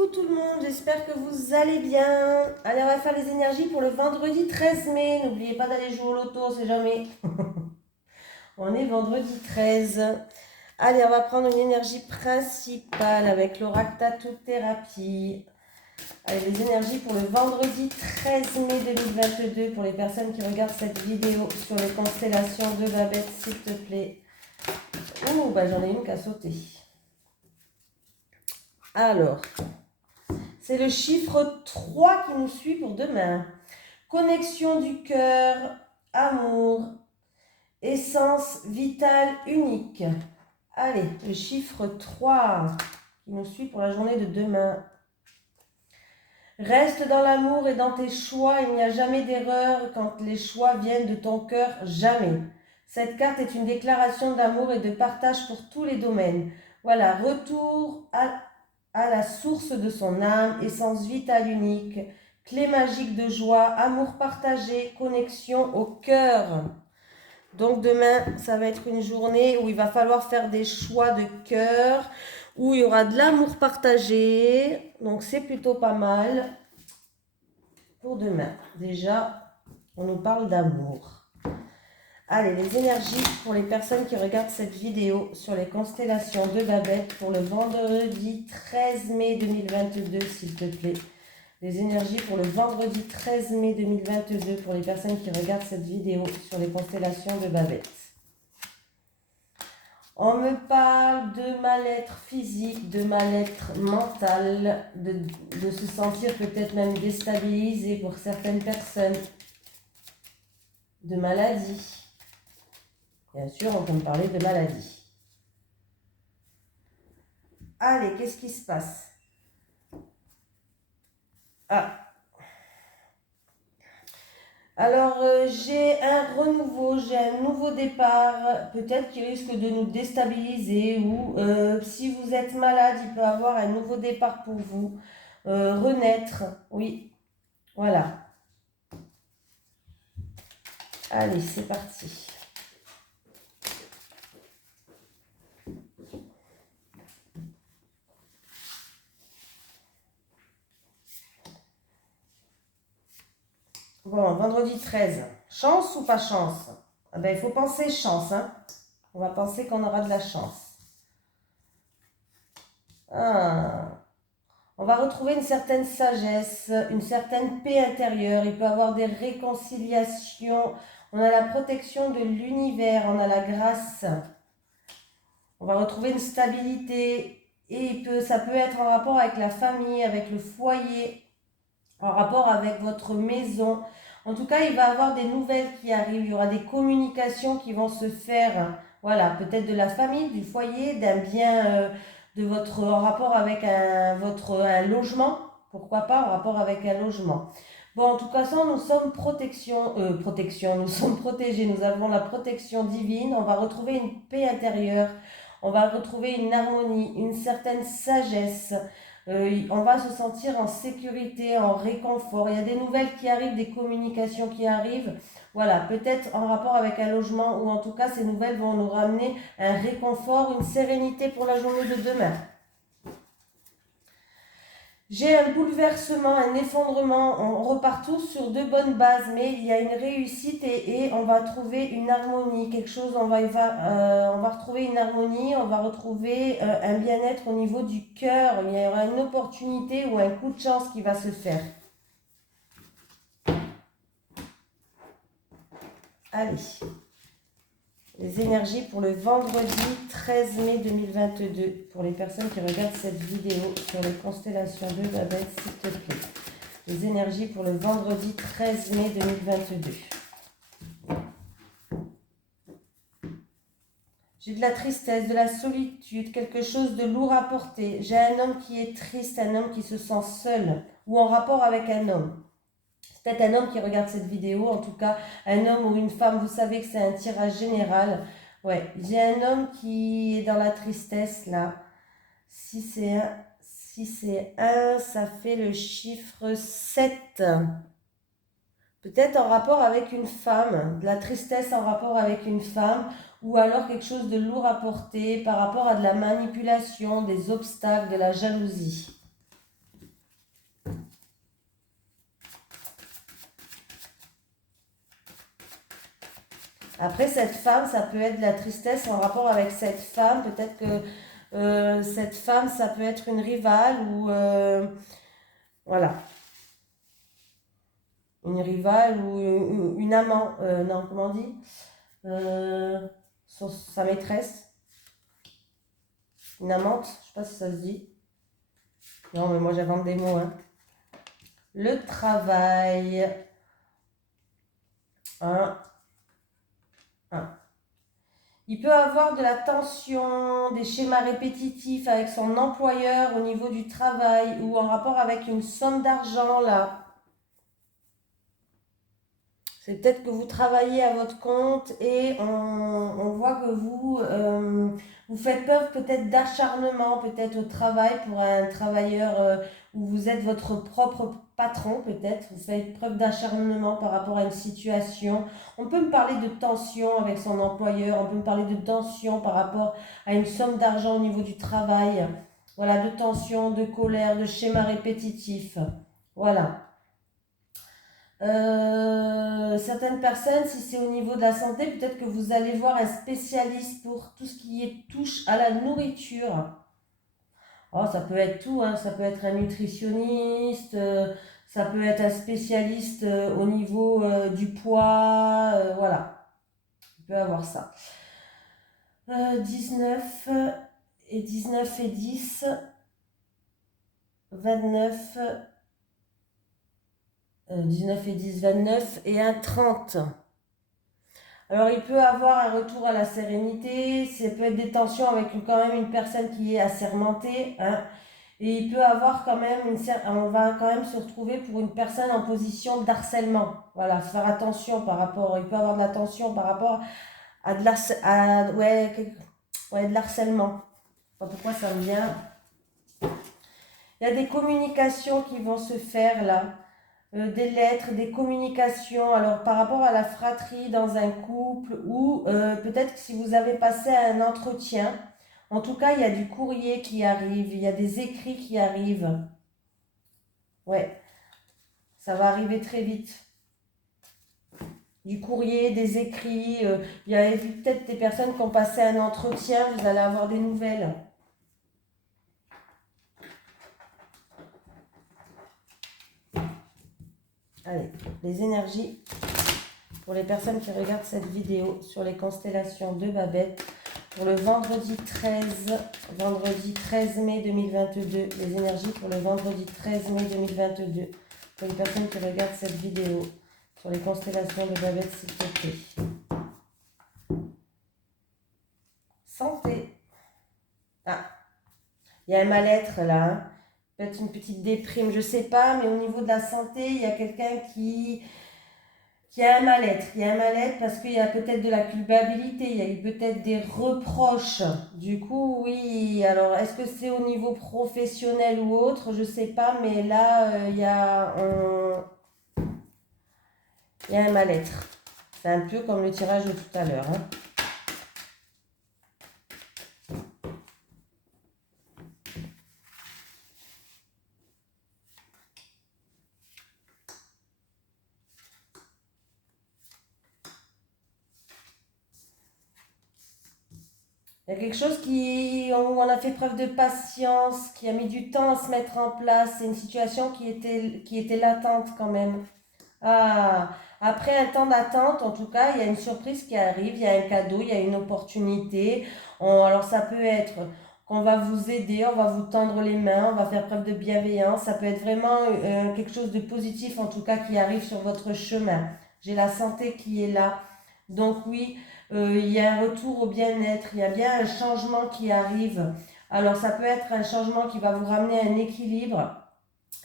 Coucou tout le monde, j'espère que vous allez bien. Allez, on va faire les énergies pour le vendredi 13 mai. N'oubliez pas d'aller jouer au loto, on sait jamais. On est vendredi 13. Allez, on va prendre une énergie principale avec l'oracle Tattoo Thérapie. Allez, les énergies pour le vendredi 13 mai 2022 pour les personnes qui regardent cette vidéo sur les constellations de Babette, s'il te plaît. Ouh, bah j'en ai une qui a sauté. Alors, c'est le chiffre 3 qui nous suit pour demain. Connexion du cœur, amour, essence vitale unique. Allez, le chiffre 3 qui nous suit pour la journée de demain. Reste dans l'amour et dans tes choix, il n'y a jamais d'erreur quand les choix viennent de ton cœur, jamais. Cette carte est une déclaration d'amour et de partage pour tous les domaines. Voilà, retour à la source de son âme, essence vitale unique, clé magique de joie, amour partagé, connexion au cœur. Donc demain, ça va être une journée où il va falloir faire des choix de cœur, où il y aura de l'amour partagé. Donc c'est plutôt pas mal pour demain. Déjà, on nous parle d'amour. Allez, les énergies pour les personnes qui regardent cette vidéo sur les constellations de Babette pour le vendredi 13 mai 2022, s'il te plaît. Les énergies pour le vendredi 13 mai 2022 pour les personnes qui regardent cette vidéo sur les constellations de Babette. On me parle de mal-être physique, de mal-être mental, de se sentir peut-être même déstabilisé pour certaines personnes, de maladie. Bien sûr, on peut me parler de maladie. Allez, qu'est-ce qui se passe? Ah. Alors, j'ai un renouveau, j'ai un nouveau départ, peut-être qui risque de nous déstabiliser ou si vous êtes malade, il peut y avoir un nouveau départ pour vous. Renaître, oui, voilà. Allez, c'est parti. Bon, vendredi 13. Chance ou pas chance? Ah ben, il faut penser chance, hein. On va penser qu'on aura de la chance. Ah. On va retrouver une certaine sagesse, une certaine paix intérieure. Il peut y avoir des réconciliations. On a la protection de l'univers, on a la grâce. On va retrouver une stabilité. Et ça peut être en rapport avec la famille, avec le foyer, en rapport avec votre maison. En tout cas, il va y avoir des nouvelles qui arrivent. Il y aura des communications qui vont se faire. Voilà, peut-être de la famille, du foyer, d'un bien, de votre en rapport avec un logement. Pourquoi pas en rapport avec un logement. Bon, en tout cas, ça, nous sommes protection, nous sommes protégés. Nous avons la protection divine. On va retrouver une paix intérieure. On va retrouver une harmonie, une certaine sagesse. On va se sentir en sécurité, en réconfort. Il y a des nouvelles qui arrivent, des communications qui arrivent. Voilà, peut-être en rapport avec un logement ou en tout cas, ces nouvelles vont nous ramener un réconfort, une sérénité pour la journée de demain. J'ai un bouleversement, un effondrement, on repart tous sur de bonnes bases, mais il y a une réussite et on va trouver une harmonie, quelque chose, on va retrouver une harmonie, on va retrouver un bien-être au niveau du cœur, il y aura une opportunité ou un coup de chance qui va se faire. Allez, les énergies pour le vendredi 13 mai 2022, pour les personnes qui regardent cette vidéo sur les constellations de Babette, s'il te plaît. Les énergies pour le vendredi 13 mai 2022. J'ai de la tristesse, de la solitude, quelque chose de lourd à porter. J'ai un homme qui est triste, un homme qui se sent seul ou en rapport avec un homme. C'est peut-être un homme qui regarde cette vidéo, en tout cas un homme ou une femme, vous savez que c'est un tirage général. Ouais, j'ai un homme qui est dans la tristesse là. Si c'est un, ça fait le chiffre 7. Peut-être en rapport avec une femme, de la tristesse en rapport avec une femme, ou alors quelque chose de lourd à porter par rapport à de la manipulation, des obstacles, de la jalousie. Après, cette femme, ça peut être de la tristesse en rapport avec cette femme. Peut-être que cette femme, ça peut être une rivale ou... voilà. Une rivale ou une amant. Non, comment on dit sa maîtresse. Une amante. Je sais pas si ça se dit. Non, mais moi, j'invente des mots. Hein. Le travail. Un. Il peut avoir de la tension, des schémas répétitifs avec son employeur au niveau du travail ou en rapport avec une somme d'argent là. C'est peut-être que vous travaillez à votre compte et on voit que vous faites preuve peut-être d'acharnement, peut-être au travail pour un travailleur où vous êtes votre propre patron peut-être. Vous faites preuve d'acharnement par rapport à une situation. On peut me parler de tension avec son employeur, on peut me parler de tension par rapport à une somme d'argent au niveau du travail. Voilà, de tension, de colère, de schéma répétitif. Voilà. Certaines personnes, si c'est au niveau de la santé, peut-être que vous allez voir un spécialiste pour tout ce qui est touche à la nourriture. Oh, ça peut être tout, hein. Ça peut être un nutritionniste, ça peut être un spécialiste au niveau du poids, voilà. Il peut avoir ça. 19 et 19 et 10, 29, 19 et 10, 29 et un 30. Alors, il peut avoir un retour à la sérénité, ça peut être des tensions avec quand même une personne qui est assermentée, hein, et il peut avoir quand même on va quand même se retrouver pour une personne en position d'harcèlement. Voilà, faire attention par rapport, il peut avoir de la tension par rapport à de l'harcèlement. Je sais pas pourquoi ça me vient. Il y a des communications qui vont se faire là. Des lettres, des communications, alors par rapport à la fratrie dans un couple ou peut-être que si vous avez passé un entretien, en tout cas il y a du courrier qui arrive, il y a des écrits qui arrivent. Ouais, ça va arriver très vite. Du courrier, des écrits, il y a peut-être des personnes qui ont passé un entretien, vous allez avoir des nouvelles. Allez, les énergies pour les personnes qui regardent cette vidéo sur les constellations de Babette pour le vendredi 13 mai 2022. Les énergies pour le vendredi 13 mai 2022 pour les personnes qui regardent cette vidéo sur les constellations de Babette, s'il te plaît. Santé. Ah, il y a un mal-être là. Hein. Peut-être une petite déprime, je sais pas, mais au niveau de la santé, il y a quelqu'un qui a un mal-être. Il y a un mal-être parce qu'il y a peut-être de la culpabilité, il y a eu peut-être des reproches. Du coup, oui, alors est-ce que c'est au niveau professionnel ou autre? Je sais pas, mais là, il y a un mal-être. C'est un peu comme le tirage de tout à l'heure. Hein. Il y a quelque chose où on a fait preuve de patience, qui a mis du temps à se mettre en place. C'est une situation qui était latente quand même. Ah, après un temps d'attente, en tout cas, il y a une surprise qui arrive, il y a un cadeau, il y a une opportunité. Alors ça peut être qu'on va vous aider, on va vous tendre les mains, on va faire preuve de bienveillance. Ça peut être vraiment quelque chose de positif, en tout cas, qui arrive sur votre chemin. J'ai la santé qui est là. Donc oui, il y a un retour au bien-être, il y a bien un changement qui arrive. Alors ça peut être un changement qui va vous ramener un équilibre.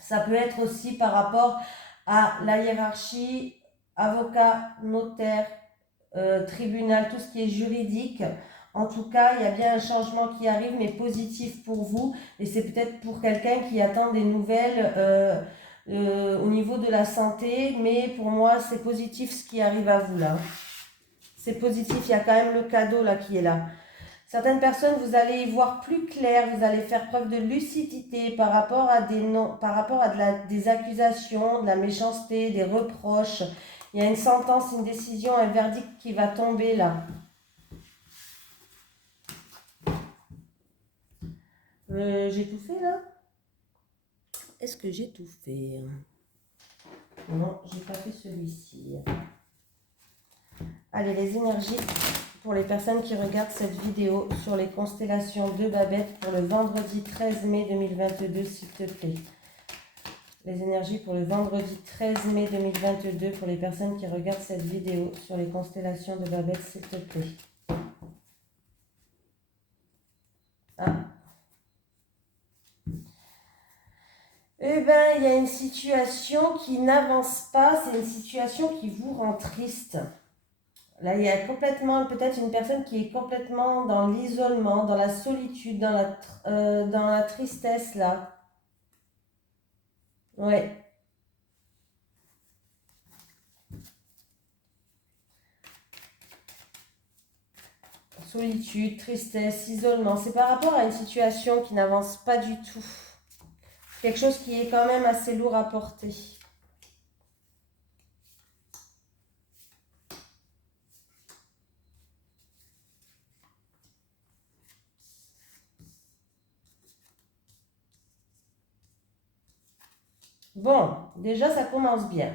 Ça peut être aussi par rapport à la hiérarchie, avocat, notaire, tribunal, tout ce qui est juridique. En tout cas, il y a bien un changement qui arrive, mais positif pour vous. Et c'est peut-être pour quelqu'un qui attend des nouvelles au niveau de la santé. Mais pour moi, c'est positif ce qui arrive à vous là. C'est positif, il y a quand même le cadeau là qui est là. Certaines personnes, vous allez y voir plus clair, vous allez faire preuve de lucidité par rapport à des accusations, de la méchanceté, des reproches. Il y a une sentence, une décision, un verdict qui va tomber là. J'ai tout fait là? Est-ce que j'ai tout fait? Non, j'ai pas fait celui-ci. Allez, les énergies pour les personnes qui regardent cette vidéo sur les constellations de Babette pour le vendredi 13 mai 2022, s'il te plaît. Les énergies pour le vendredi 13 mai 2022 pour les personnes qui regardent cette vidéo sur les constellations de Babette, s'il te plaît. Ah. Eh bien, il y a une situation qui n'avance pas, c'est une situation qui vous rend triste. Là, il y a complètement, peut-être une personne qui est complètement dans l'isolement, dans la solitude, dans la tristesse, là. Ouais. Solitude, tristesse, isolement. C'est par rapport à une situation qui n'avance pas du tout. Quelque chose qui est quand même assez lourd à porter. Bon, déjà ça commence bien.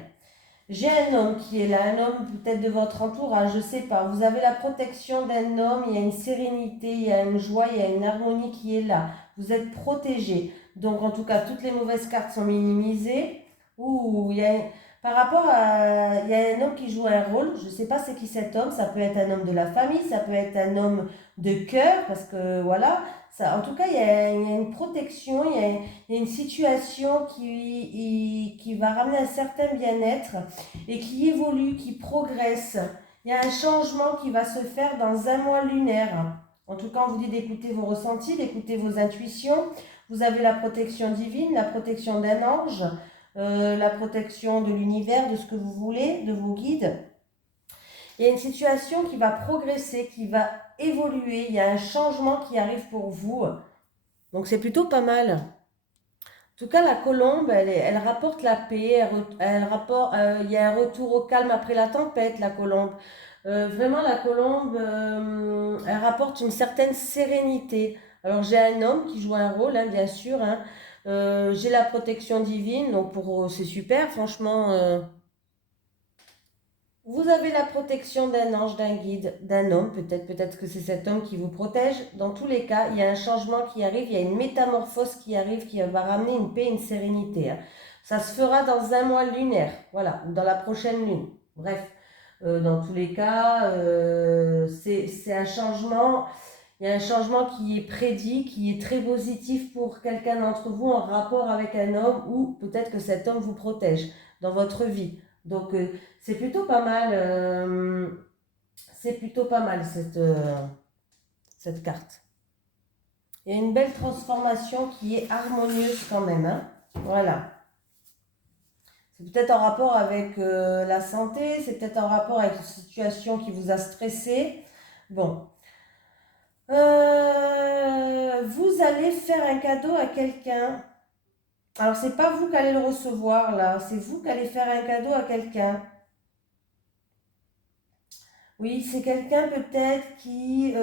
J'ai un homme qui est là, un homme peut-être de votre entourage, je ne sais pas. Vous avez la protection d'un homme, il y a une sérénité, il y a une joie, il y a une harmonie qui est là. Vous êtes protégé. Donc en tout cas, toutes les mauvaises cartes sont minimisées. Ouh, par rapport à... Il y a un homme qui joue un rôle, je ne sais pas c'est qui cet homme, ça peut être un homme de la famille, ça peut être un homme de cœur, parce que voilà. Ça, en tout cas, il y a une protection, il y a une situation qui va ramener un certain bien-être et qui évolue, qui progresse. Il y a un changement qui va se faire dans un mois lunaire. En tout cas, on vous dit d'écouter vos ressentis, d'écouter vos intuitions. Vous avez la protection divine, la protection d'un ange, la protection de l'univers, de ce que vous voulez, de vos guides. Il y a une situation qui va progresser, qui va évoluer. Il y a un changement qui arrive pour vous. Donc c'est plutôt pas mal. En tout cas, la colombe, elle rapporte la paix, il y a un retour au calme après la tempête, la colombe. Vraiment, la colombe, elle rapporte une certaine sérénité. Alors, j'ai un homme qui joue un rôle, hein, bien sûr. Hein. J'ai la protection divine, donc c'est super, franchement. Vous avez la protection d'un ange, d'un guide, d'un homme, peut-être que c'est cet homme qui vous protège. Dans tous les cas, il y a un changement qui arrive, il y a une métamorphose qui arrive qui va ramener une paix, une sérénité. Hein. Ça se fera dans un mois lunaire, voilà, ou dans la prochaine lune. Bref, dans tous les cas, c'est un changement. Il y a un changement qui est prédit, qui est très positif pour quelqu'un d'entre vous en rapport avec un homme ou peut-être que cet homme vous protège dans votre vie. Donc, c'est plutôt pas mal. C'est plutôt pas mal cette carte. Il y a une belle transformation qui est harmonieuse quand même. Hein. Voilà. C'est peut-être en rapport avec la santé, c'est peut-être en rapport avec une situation qui vous a stressé. Bon. Vous allez faire un cadeau à quelqu'un. Alors, c'est pas vous qui allez le recevoir là, c'est vous qui allez faire un cadeau à quelqu'un. Oui, c'est quelqu'un peut-être qui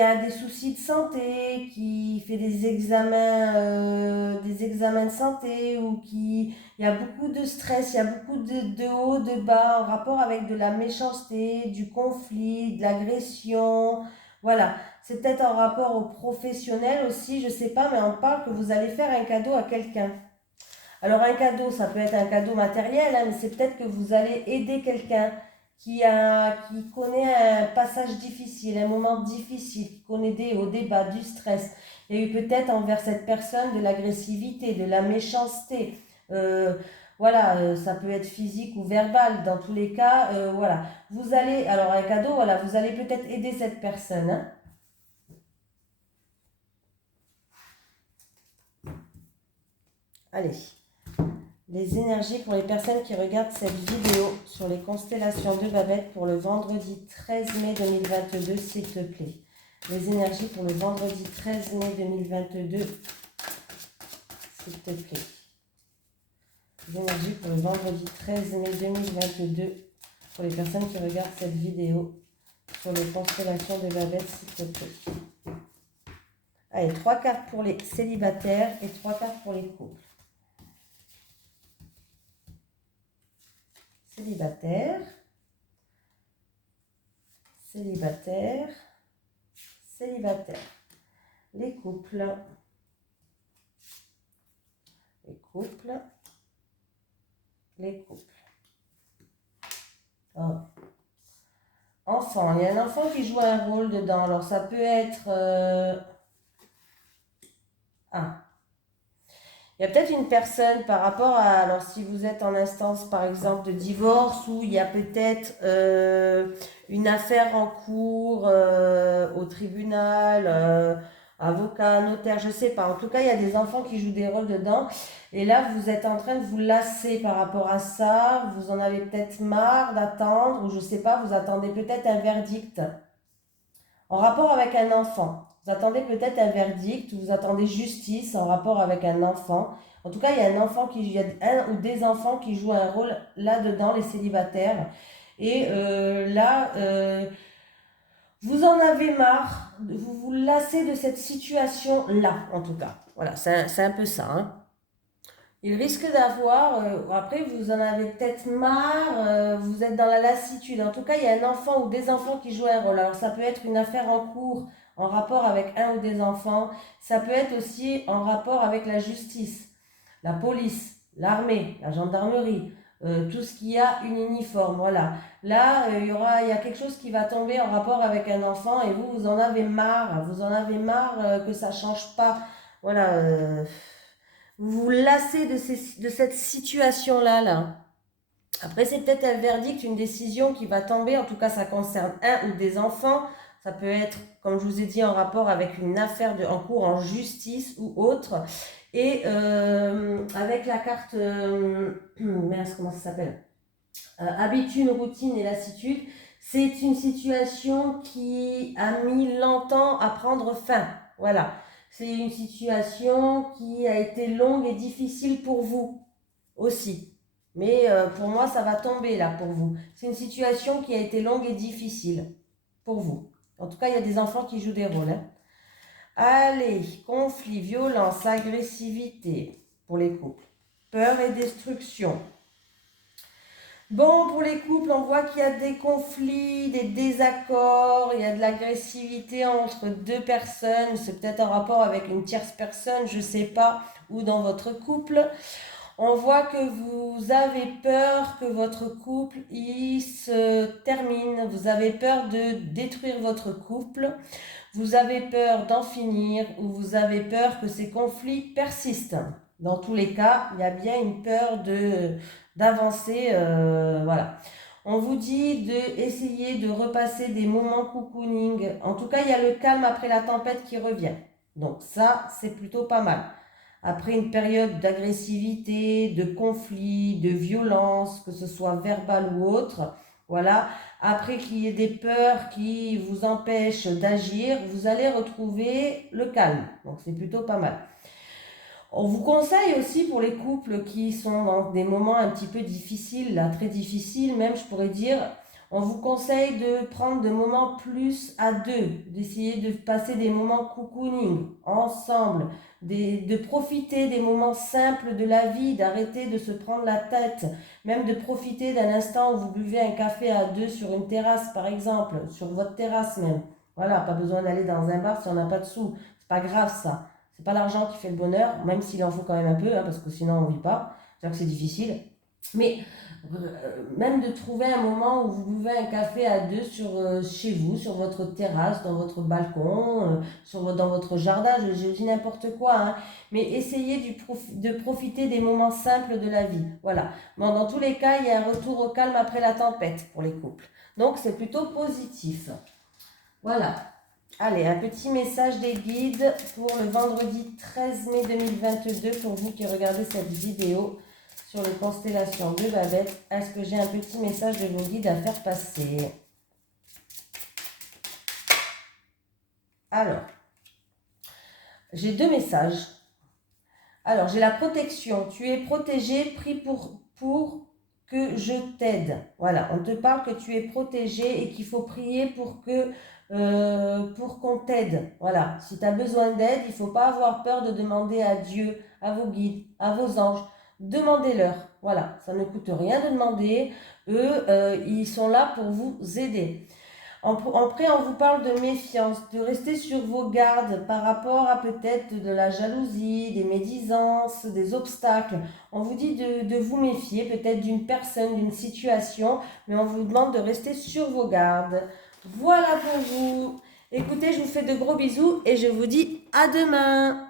a des soucis de santé, qui fait des examens de santé ou il y a beaucoup de stress, il y a beaucoup de hauts, de bas en rapport avec de la méchanceté, du conflit, de l'agression. Voilà, c'est peut-être en rapport au professionnel aussi, je sais pas, mais on parle que vous allez faire un cadeau à quelqu'un. Alors un cadeau, ça peut être un cadeau matériel, hein, mais c'est peut-être que vous allez aider quelqu'un qui connaît un passage difficile, un moment difficile, qui connaît des hauts, des bas, du stress. Il y a eu peut-être envers cette personne de l'agressivité, de la méchanceté. Euh, voilà, ça peut être physique ou verbal. Dans tous les cas, voilà. Vous allez, alors un cadeau, voilà, vous allez peut-être aider cette personne. Hein. Allez. Les énergies pour les personnes qui regardent cette vidéo sur les constellations de Babette pour le vendredi 13 mai 2022, s'il te plaît. Les énergies pour le vendredi 13 mai 2022, s'il te plaît. Les énergies pour le vendredi 13 mai 2022 pour les personnes qui regardent cette vidéo sur les constellations de Babette, s'il te plaît. Allez, 3 cartes pour les célibataires et 3 cartes pour les couples. Célibataire, célibataire, célibataire. Les couples, les couples, les couples. Oh. Enfant, il y a un enfant qui joue un rôle dedans. Alors ça peut être... Il y a peut-être une personne par rapport à... Alors si vous êtes en instance par exemple de divorce ou il y a peut-être une affaire en cours au tribunal, avocat, notaire, je sais pas. En tout cas, il y a des enfants qui jouent des rôles dedans. Et là, vous êtes en train de vous lasser par rapport à ça. Vous en avez peut-être marre d'attendre ou je sais pas, vous attendez peut-être un verdict en rapport avec un enfant. Vous attendez peut-être un verdict, vous attendez justice en rapport avec un enfant. En tout cas, il y a un enfant il y a un ou des enfants qui jouent un rôle là-dedans, les célibataires. Et vous en avez marre, vous vous lassez de cette situation-là, en tout cas. Voilà, c'est un peu ça. Hein. Il risque d'avoir, après vous en avez peut-être marre, vous êtes dans la lassitude. En tout cas, il y a un enfant ou des enfants qui jouent un rôle. Alors ça peut être une affaire en cours en rapport avec un ou des enfants. Ça peut être aussi en rapport avec la justice, la police, l'armée, la gendarmerie, tout ce qui a une uniforme. Voilà. Là, il y a quelque chose qui va tomber en rapport avec un enfant et vous en avez marre. Vous en avez marre que ça change pas. Voilà. Vous vous lassez de cette situation-là, là. Après, c'est peut-être un verdict, une décision qui va tomber. En tout cas, ça concerne un ou des enfants. Ça peut être, comme je vous ai dit, en rapport avec une affaire en cours en justice ou autre. Et avec la carte, mince, comment ça s'appelle habitude, routine et lassitude, c'est une situation qui a mis longtemps à prendre fin. Voilà. C'est une situation qui a été longue et difficile pour vous aussi. Mais pour moi, ça va tomber là pour vous. C'est une situation qui a été longue et difficile pour vous. En tout cas, il y a des enfants qui jouent des rôles. Hein. Allez, conflit, violence, agressivité pour les couples. Peur et destruction. Bon, pour les couples, on voit qu'il y a des conflits, des désaccords, il y a de l'agressivité entre deux personnes. C'est peut-être en rapport avec une tierce personne, je ne sais pas, ou dans votre couple. On voit que vous avez peur que votre couple il se termine. Vous avez peur de détruire votre couple. Vous avez peur d'en finir ou vous avez peur que ces conflits persistent. Dans tous les cas, il y a bien une peur d'avancer. Voilà. On vous dit d'essayer de repasser des moments cocooning. En tout cas, il y a le calme après la tempête qui revient. Donc ça, c'est plutôt pas mal. Après une période d'agressivité, de conflit, de violence, que ce soit verbal ou autre, voilà. Après qu'il y ait des peurs qui vous empêchent d'agir, vous allez retrouver le calme. Donc c'est plutôt pas mal. On vous conseille aussi pour les couples qui sont dans des moments un petit peu difficiles, là, très difficiles même, je pourrais dire, on vous conseille de prendre des moments plus à deux, d'essayer de passer des moments cocooning ensemble, de profiter des moments simples de la vie, d'arrêter de se prendre la tête, même de profiter d'un instant où vous buvez un café à deux sur une terrasse par exemple, sur votre terrasse même. Voilà, pas besoin d'aller dans un bar si on n'a pas de sous, c'est pas grave ça. C'est pas l'argent qui fait le bonheur, même s'il en faut quand même un peu, hein, parce que sinon on ne vit pas. C'est-à-dire que c'est difficile. Mais même de trouver un moment où vous buvez un café à deux chez vous, sur votre terrasse, dans votre balcon, dans votre jardin, je dis n'importe quoi. Hein, mais essayez de profiter des moments simples de la vie. Voilà. Bon, dans tous les cas, il y a un retour au calme après la tempête pour les couples. Donc c'est plutôt positif. Voilà. Allez, un petit message des guides pour le vendredi 13 mai 2022 pour vous qui regardez cette vidéo sur les constellations de Babette. Est-ce que j'ai un petit message de vos guides à faire passer? Alors, j'ai deux messages. Alors, j'ai la protection. Tu es protégé, prie pour que je t'aide. Voilà, on te parle que tu es protégé et qu'il faut prier pour qu'on t'aide. Voilà, si tu as besoin d'aide, il ne faut pas avoir peur de demander à Dieu, à vos guides, à vos anges. Demandez-leur. Voilà, ça ne coûte rien de demander. Eux, ils sont là pour vous aider. Après, on vous parle de méfiance, de rester sur vos gardes par rapport à peut-être de la jalousie, des médisances, des obstacles. On vous dit de vous méfier peut-être d'une personne, d'une situation, mais on vous demande de rester sur vos gardes. Voilà pour vous. Écoutez, je vous fais de gros bisous et je vous dis à demain.